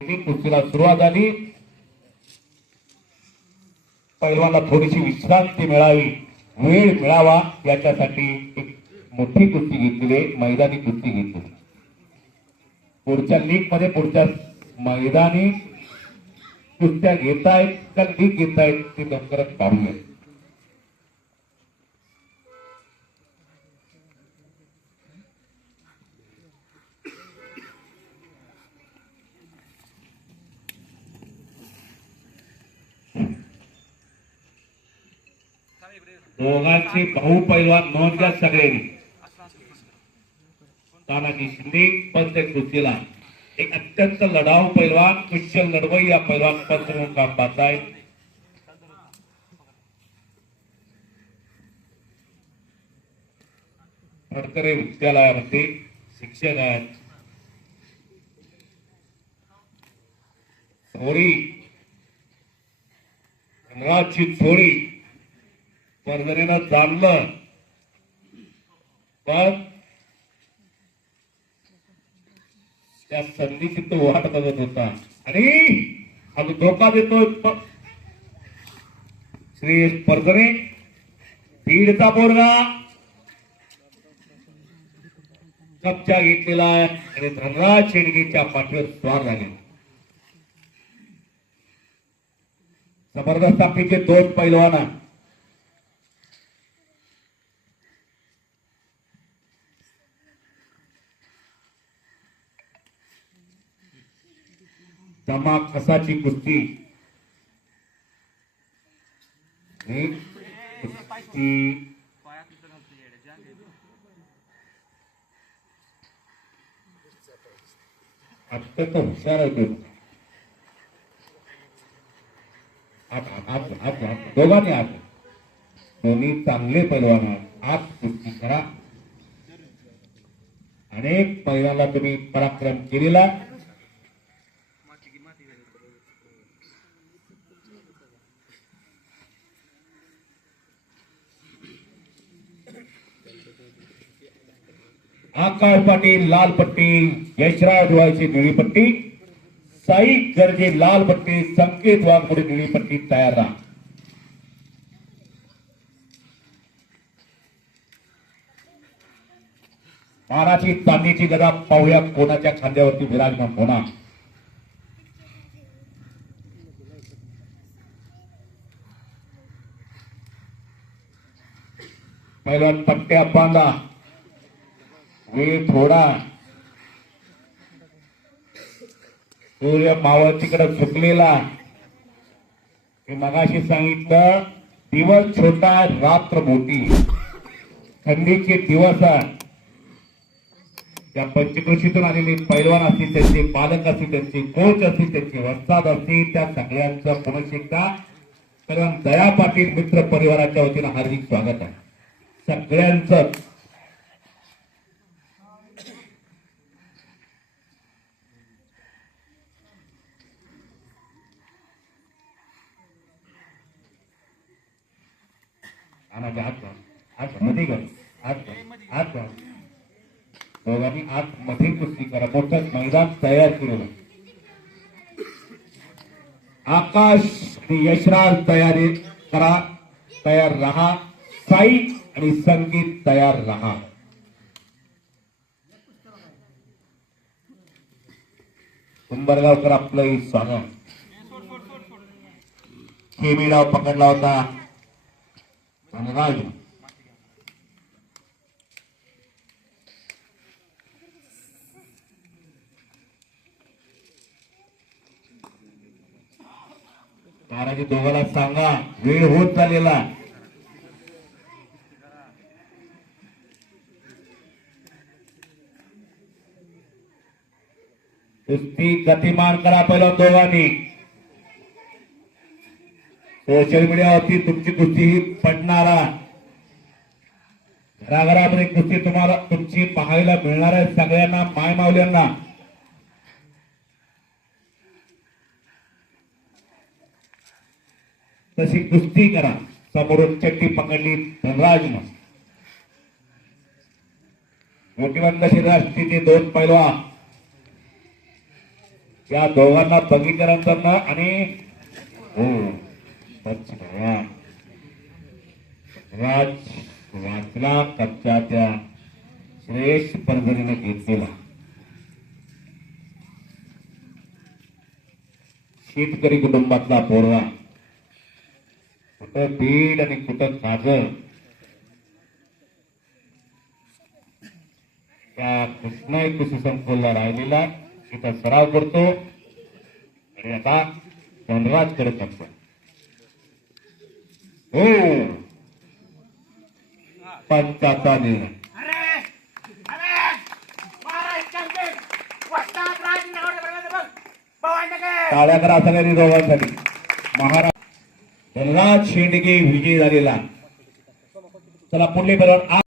कुस्तीला सुरुवात झाली. पैलवानला थोडीशी विश्रांती मिळावी, वेळ मिळावा याच्यासाठी एक मोठी कुस्ती घेतली, मैदानी कुस्ती घेतली. पुढच्या लीग मध्ये पुढच्या मैदानी कुस्त्या घेतायत का लीग घेतायत ते लवकरच पाहूया. दोघांचे भाऊ पैलवान नोंद घ्या सगळ्यांनी. तानाजी शिंदे पंच कुस्तीला एक अत्यंत लढाऊ पैलवान कुशल लढवई या पैलवान पंच म्हणून काम पाहत आहे. फडकरे विद्यालयामध्ये शिक्षक आहेत. थोडी धनराजची थोडी परजरीनं जाणलं पण त्या संधीची तो वाट बघत होता आणि अजून धोका देतो श्री परजरे. बीडचा पोरगा कब्जा घेतलेला आहे आणि धनराज शेडगेच्या पाठीवर स्वार झाले. जबरदस्त आपले दोन पैलवान जमा कसाची कुस्ती अत्यंत हुशार आहे. दोघांनी आत दोन्ही चांगले पैलवान आत कुस्ती करा. अनेक पैलवानाला तुम्ही पराक्रम केलेला. आकाश पाटील लाल पट्टी, यशराज वायची निळी पट्टी, साई गर्जे लाल पट्टी, संकेत वाघमोडे निळी पट्टी तयार राहा. मानाची चांदीची गदा पाहूया कोणाच्या खांद्यावरती विराजमान होणार. पहिला पट्ट्या बांधा, वेळ थोडा. सूर्य मावळतीकडे झुकलेला. मी मगाशी सांगितलं दिवस छोटा रात्र मोठी. थंडीचे दिवस त्या पंचकृषीतून आलेले पैलवान असतील, त्यांचे पालक असतील, त्यांचे कोच असतील, त्यांचे वस्ताद असतील, त्या सगळ्यांचं पुनश्च एकदा पैलवान दया पाटील मित्र परिवाराच्या वतीनं हार्दिक स्वागत आहे सगळ्यांचं. दोघांनी आत मध्ये कुस्ती करा. मोठं मैदान तयार केलं. आकाश आणि यशराज तयारी करा, तयार रहा. साई आणि संगीत तयार रहा. कुंभरगावकर आपलं स्वागत. खेमीडाव पकडला होता धनराज. महाराज दोघांना सांगा वेळ होत चाललेला. कुस्ती गतिमान करा पहिला दोघांनी. सोशल मीडियावरती तुमची कुस्ती ही पडणारा, घराघरामध्ये कुस्ती तुम्हाला तुमची पाहायला मिळणार आहे. सगळ्यांना माय मावल्यांना तशी कुस्ती करा. समोरून चट्टी पकडली धनराजनं. मोठीबंद शरीरात दोन पैलवान या दोघांना बघितल्यानंतर ना आणि हो सच भया. राज वाचला कच्चा त्या श्रेष्ठ परभणीने घेतलेला. शेतकरी कुटुंबातला पोरगा, कुठं बीड आणि कुठं काजळ. त्या कृष्णाई कृषी संकुलला राहिलेला इथं सराव करतो आणि आता धनराज कडे करतो. हो पंचाचा निर्णय. टाळ्या करा सगळ्यांनी दोघांसाठी. महाराज धनराज शेंडगे विजयी झालेला. चला पुढले बरोबर